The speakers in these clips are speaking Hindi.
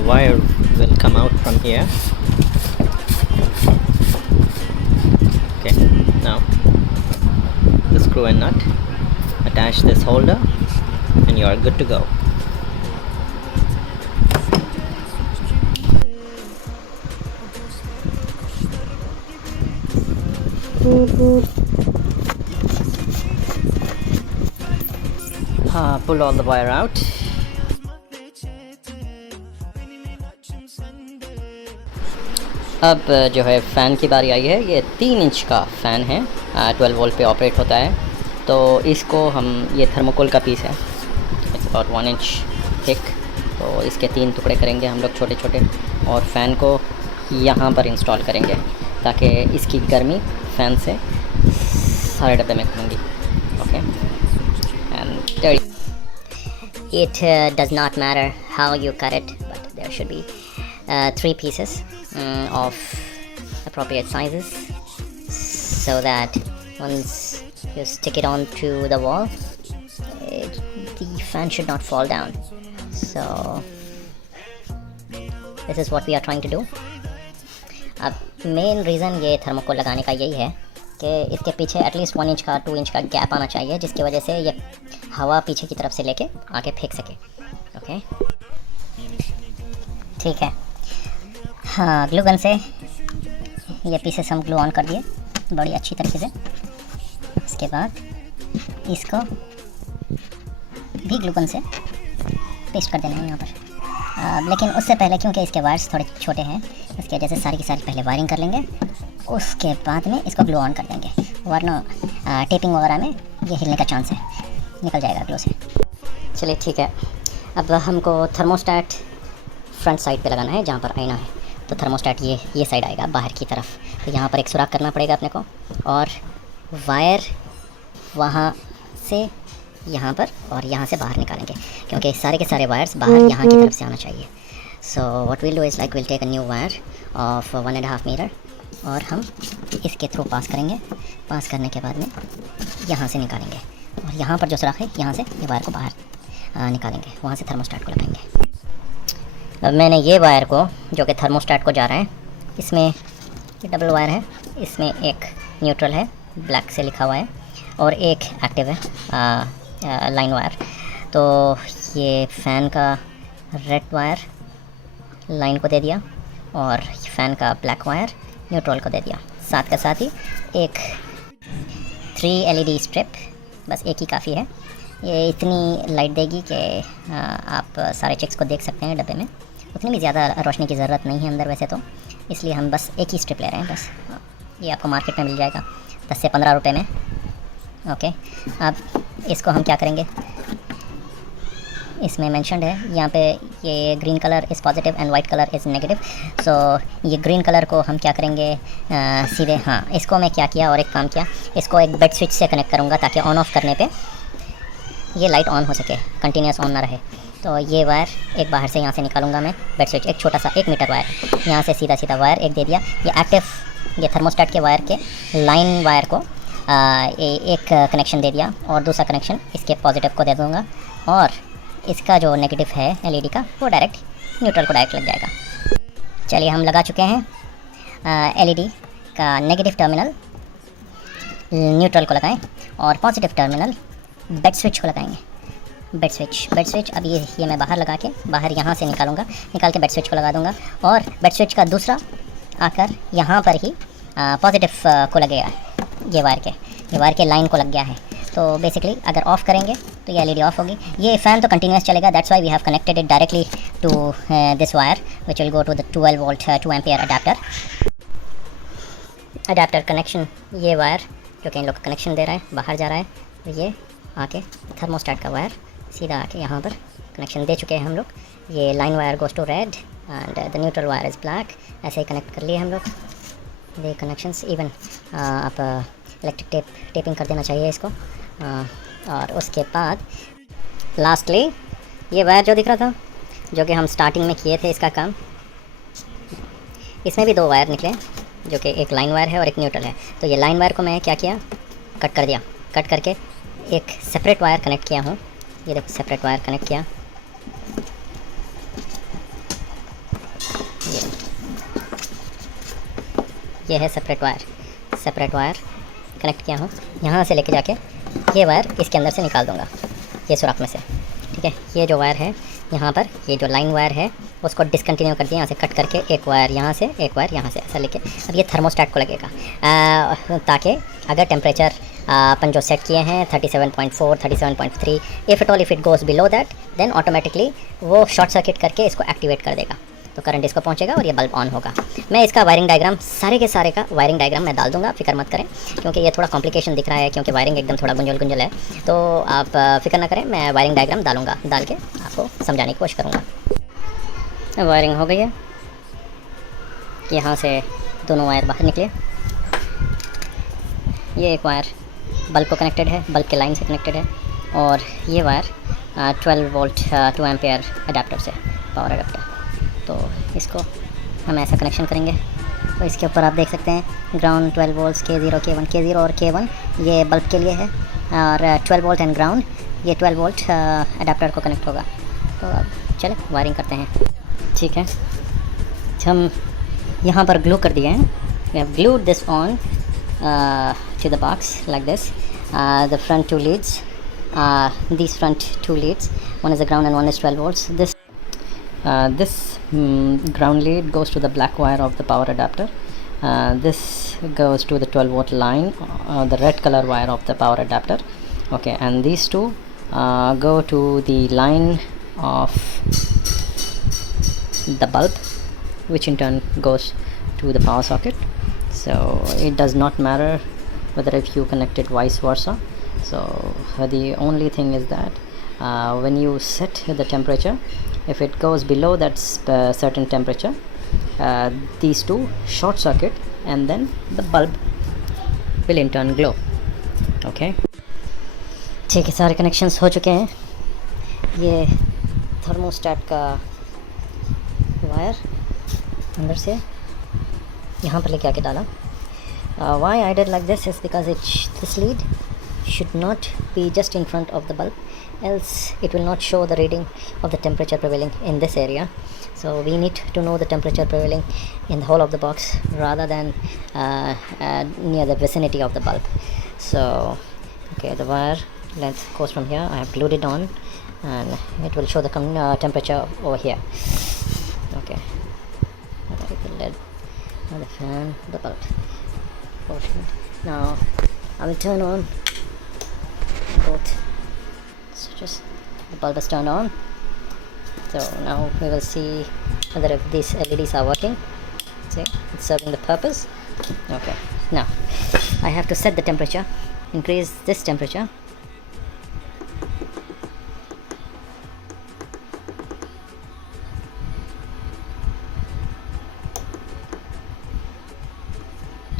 wire will come out from here. Okay, now the screw and nut, attach this holder and you are good to go. Pull all the wire out. अब जो है फ़ैन की बारी आई है। ये 3 इंच का फ़ैन है, 12 वोल्ट पे ऑपरेट होता है। तो इसको हम, ये थर्मोकोल का पीस है, इट्स अबाउट 1 इंच थिक। तो इसके 3 टुकड़े करेंगे हम लोग छोटे छोटे, और फ़ैन को यहाँ पर इंस्टॉल करेंगे ताकि इसकी गर्मी फ़ैन से सारे डब्बे में घूमेंगी। Okay, and it does not matter how you cut it, but there should be 3 pieces of appropriate sizes, so that once you stick it onto the wall, the fan should not fall down. So this is what we are trying to do. अब मेन रीज़न ये थर्मोकोल लगाने का यही है कि इसके पीछे एटलीस्ट 1 इंच का 2 इंच का गैप आना चाहिए, जिसकी वजह से ये हवा पीछे की तरफ से लेके आगे फेंक सके। ओके, ठीक है। हाँ, ग्लू गन से ये पीसेस हम ग्लू ऑन कर दिए बड़ी अच्छी तरीके से। उसके बाद इसको भी ग्लू गन से पेस्ट कर देना है यहाँ पर। लेकिन उससे पहले, क्योंकि इसके वायर्स थोड़े छोटे हैं, इसकी वजह से सारी की सारी पहले वायरिंग कर लेंगे, उसके बाद में इसको ग्लू ऑन कर देंगे, वरना टेपिंग वगैरह में ये हिलने का चांस है, निकल जाएगा ग्लू से। चलिए ठीक है। अब हमको थर्मोस्टेट फ्रंट साइड पे लगाना है जहाँ पर आईना है। तो थर्मोस्टेट ये साइड आएगा बाहर की तरफ। तो यहाँ पर एक सुराख करना पड़ेगा अपने को, और वायर वहाँ से यहाँ पर और यहाँ से बाहर निकालेंगे, क्योंकि सारे के सारे वायर्स बाहर यहाँ की तरफ से आना चाहिए। So what will do is like will take a new wire of 1.5 metre, और हम इसके थ्रू पास करेंगे। पास करने के बाद में यहाँ से निकालेंगे, और यहाँ पर जो सुराख है यहाँ से ये वायर को बाहर निकालेंगे, वहाँ से थर्मोस्टेट को लगाएंगे। अब मैंने ये वायर को, जो कि थर्मोस्टेट को जा रहा है, इसमें ये डबल वायर है, इसमें एक न्यूट्रल है, ब्लैक से लिखा हुआ है, और एक एक्टिव है लाइन वायर। तो ये फ़ैन का रेड वायर लाइन को दे दिया, और फ़ैन का ब्लैक वायर न्यूट्रल को दे दिया। साथ के साथ ही एक 3 LED स्ट्रिप, बस एक ही काफ़ी है। ये इतनी लाइट देगी कि आप सारे चिक्स को देख सकते हैं डब्बे में। उतनी भी ज़्यादा रोशनी की ज़रूरत नहीं है अंदर वैसे तो, इसलिए हम बस एक ही स्ट्रिप ले रहे हैं बस। ये आपको मार्केट में मिल जाएगा 10 से 15 रुपये में। ओके, अब इसको हम क्या करेंगे, इसमें मेंशन्ड है यहाँ पे, ये green colour is positive and white colour is negative. So ये ग्रीन कलर को हम क्या करेंगे, सीधे, हाँ, इसको मैं क्या किया और एक काम किया, इसको एक बेड स्विच से कनेक्ट करूँगा ताकि ऑन ऑफ करने पे ये लाइट ऑन हो सके, कंटिन्यूस ऑन ना रहे। तो ये वायर एक बाहर से यहाँ से निकालूंगा मैं, बेड स्विच, एक छोटा सा 1 मीटर वायर, यहाँ से सीधा सीधा वायर एक दे दिया। ये एक्टिव, ये थर्मोस्टेट के वायर के लाइन वायर को एक कनेक्शन दे दिया, और दूसरा कनेक्शन इसके पॉजिटिव को दे दूँगा, और इसका जो नेगेटिव है LED का, वो डायरेक्ट न्यूट्रल को डायरेक्ट लग जाएगा। चलिए, हम लगा चुके हैं LED का नेगेटिव टर्मिनल न्यूट्रल को लगाएं, और पॉजिटिव टर्मिनल बेड स्विच को लगाएंगे। बेड स्विच अब ये मैं बाहर लगा के, बाहर यहाँ से निकालूंगा, निकाल के बेड स्विच को लगा दूंगा, और बेड स्विच का दूसरा आकर यहाँ पर ही पॉजिटिव को लगेगा। ये वायर के लाइन को लग गया है। तो बेसिकली अगर ऑफ़ करेंगे तो ये LED ऑफ होगी। ये फ़ैन तो कंटिन्यूस चलेगा, that's why we have connected it directly to this wire which will go to the 12 volt 2 ampere adapter connection. ये वायर जो कि इन लोग कनेक्शन दे रहा है, बाहर जा रहा है, तो ये आके थर्मोस्टेट का वायर सीधा आके यहाँ पर कनेक्शन दे चुके हैं हम लोग। ये line wire goes to red and the neutral wire is black. ऐसे ही कनेक्ट कर लिए हम लोग ये कनेक्शंस। इवन आप इलेक्ट्रिक टेपिंग कर देना चाहिए इसको। और उसके बाद लास्टली ये वायर जो दिख रहा था, जो कि हम स्टार्टिंग में किए थे इसका काम, इसमें भी 2 वायर निकले, जो कि एक लाइन वायर है और एक न्यूट्रल है। तो ये लाइन वायर को मैं क्या किया, कट कर दिया। कट करके एक सेपरेट वायर कनेक्ट किया हूँ। ये देखो, सेपरेट वायर कनेक्ट किया, ये है सेपरेट वायर कनेक्ट किया हूँ। यहाँ से लेके जाके ये वायर इसके अंदर से निकाल दूँगा, ये सुराख में से। ठीक है, ये जो वायर है यहाँ पर, ये जो लाइन वायर है उसको डिसकंटिन्यू कर दिया, यहाँ से कट करके एक वायर यहाँ से, एक वायर यहाँ से, ऐसा लेके अब ये थर्मोस्टेट को लगेगा, ताकि अगर टेम्परेचर अपन जो सेट किए हैं 37.4, 37.3, if it goes below that, then automatically वो शॉर्ट सर्किट करके इसको एक्टिवेट कर देगा, तो करंट इसको पहुंचेगा और ये बल्ब ऑन होगा। मैं इसका वायरिंग डायग्राम, सारे के सारे का वायरिंग डायग्राम मैं डाल दूंगा, फिक्र मत करें, क्योंकि ये थोड़ा कॉम्प्लिकेशन दिख रहा है, क्योंकि वायरिंग एकदम थोड़ा गुंजल है, तो आप फिक्र ना करें, मैं वायरिंग डायग्राम डालूंगा, डाल के आपको समझाने की कोशिश करूँगा। वायरिंग हो गई है, यहाँ से दोनों वायर बाहर निकले, ये एक वायर बल्ब को कनेक्टेड है, बल्ब के लाइन से कनेक्टेड है, और ये वायर 12 वोल्ट 2 एम्पेयर अडाप्टर से, पावर अडाप्टर। तो इसको हम ऐसा कनेक्शन करेंगे, तो इसके ऊपर आप देख सकते हैं ग्राउंड 12 वोल्ट्स K0 और K1 ये बल्ब के लिए है, और 12 वोल्ट एंड ग्राउंड ये 12 वोल्ट अडाप्टर को कनेक्ट होगा। तो अब चले वायरिंग करते हैं। ठीक है, हम यहाँ पर ग्लू कर दिए हैं, we have glued this on to the box like this. The front two leads, these front two leads, one is the ground and one is 12 volts. This ground lead goes to the black wire of the power adapter. This goes to the 12 volt line, the red color wire of the power adapter. Okay, and these two go to the line of the bulb, which in turn goes to the power socket. So it does not matter whether if you connect it vice versa. So the only thing is that when you set the temperature, if it goes below that certain temperature, these two short circuit and then the bulb will in turn glow. Okay, ठीक है, सारे कनेक्शंस हो चुके हैं। ये थर्मोस्टेट का वायर अंदर से यहाँ पर लेके आके डाला। Why I did like this is because this lead should not be just in front of the bulb, else it will not show the reading of the temperature prevailing in this area. So we need to know the temperature prevailing in the whole of the box rather than near the vicinity of the bulb. So okay, the wire length goes from here. I have glued it on and it will show the temperature over here. Okay, the lid, the fan, the bulb portion. Now I will turn on both switches. The bulb is turned on, so now we will see whether if these LEDs are working. See, it's serving the purpose. Okay, now I have to set the temperature, increase this temperature.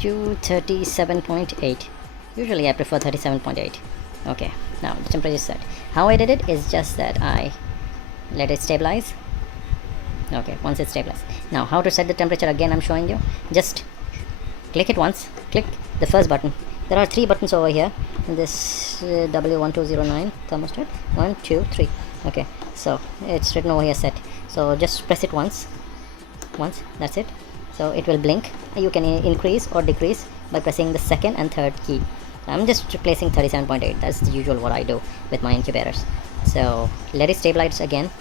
To 37.8. Usually I prefer 37.8. Okay, now the temperature is set. How I did it is just that I let it stabilize. Okay, once it's stabilized. Now how to set the temperature, again I'm showing you. Just click it once, click the first button. There are 3 buttons over here in this W1209 thermostat. 1, 2, 3. Okay, so it's written over here set. So just press it once, that's it. So it will blink. You can increase or decrease by pressing the second and third key. I'm just replacing 37.8. That's the usual what I do with my incubators. So let it stabilize again.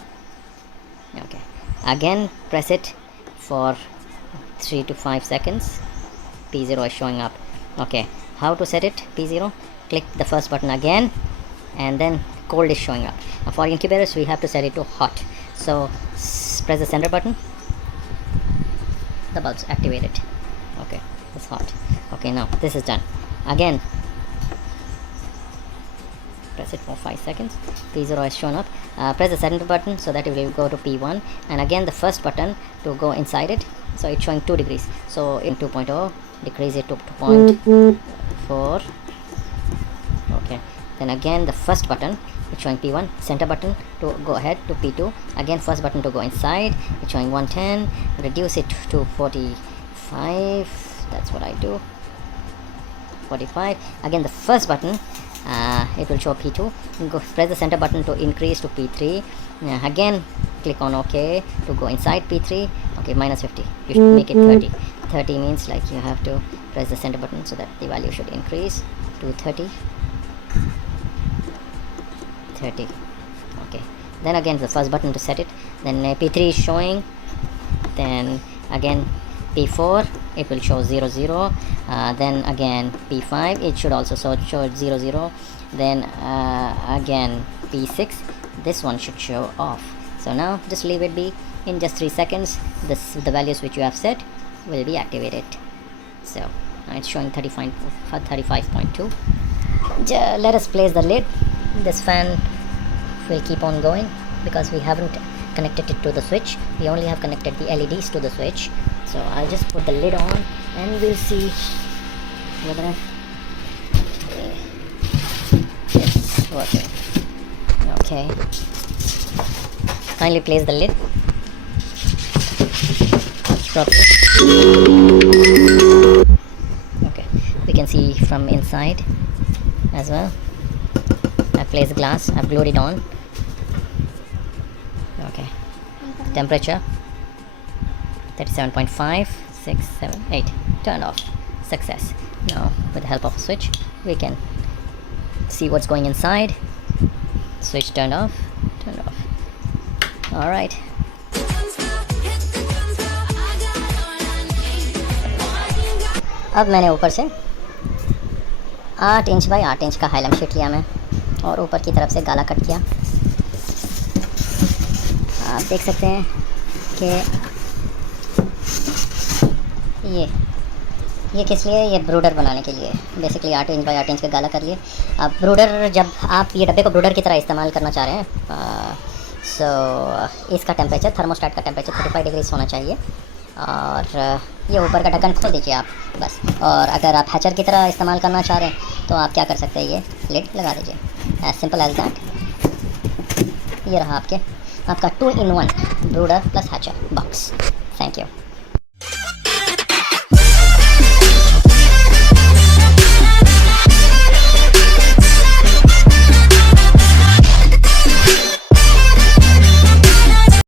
Okay, again press it for 3 to 5 seconds. P0 is showing up. Okay, how to set it? P0, click the first button again and then cold is showing up. Now for incubators we have to set it to hot. So press the center button, the bulb's activated. Okay, it's hot. Okay, now this is done. Again press it for 5 seconds. P0 has shown up. Press the center button so that it will go to P1, and again the first button to go inside it. So it's showing 2 degrees. So in 2.0 decrease it to 2.4. Okay, then again the first button, it's showing P1, center button to go ahead to P2, again first button to go inside, it's showing 110, reduce it to 45, that's what I do, 45, again the first button, it will show P2, go press the center button to increase to P3, again click on OK to go inside P3, okay, minus 50, you should make it 30, 30 means like you have to press the center button so that the value should increase to 30. 30. Okay, then again the first button to set it, then P3 is showing, then again P4 it will show 0 0, then again P5 it should also show 0 0, then again P6 this one should show off. So now just leave it be. In just 3 seconds the values which you have set will be activated. So now it's showing 35.2. Let us place the lid. This fan will keep on going because we haven't connected it to the switch. We only have connected the LEDs to the switch. So I'll just put the lid on and we'll see whether it's working. Okay, kindly place the lid properly. Okay, we can see from inside as well. I've placed the glass, I've glued it on. Okay, temperature 37.5, 6, 7, 8, turned off. Success. Now with the help of a switch we can see what's going inside. Switch turned off, turned off. Alright, अब मैंने ऊपर से 8 इंच बाई 8 इंच का हाइलम शीट लिया मैं और ऊपर की तरफ से गाला कट किया। आप देख सकते हैं कि ये किस लिए, ये ब्रूडर बनाने के लिए बेसिकली 8 इंच बाई 8 इंच का गाला कर लिए। अब ब्रूडर, जब आप ये डब्बे को ब्रूडर की तरह इस्तेमाल करना चाह रहे हैं इसका टेम्परेचर, थर्मोस्टेट का टेम्परेचर 35 डिग्री होना चाहिए। और ये ऊपर का ढक्कन खोल दीजिए आप बस। और अगर आप हैचर की तरह इस्तेमाल करना चाह रहे हैं तो आप क्या कर सकते हैं, ये लिड लगा दीजिए, एज सिंपल एज दैट। ये रहा आपका 2 in 1 ब्रूडर plus Hatcher box. Thank you.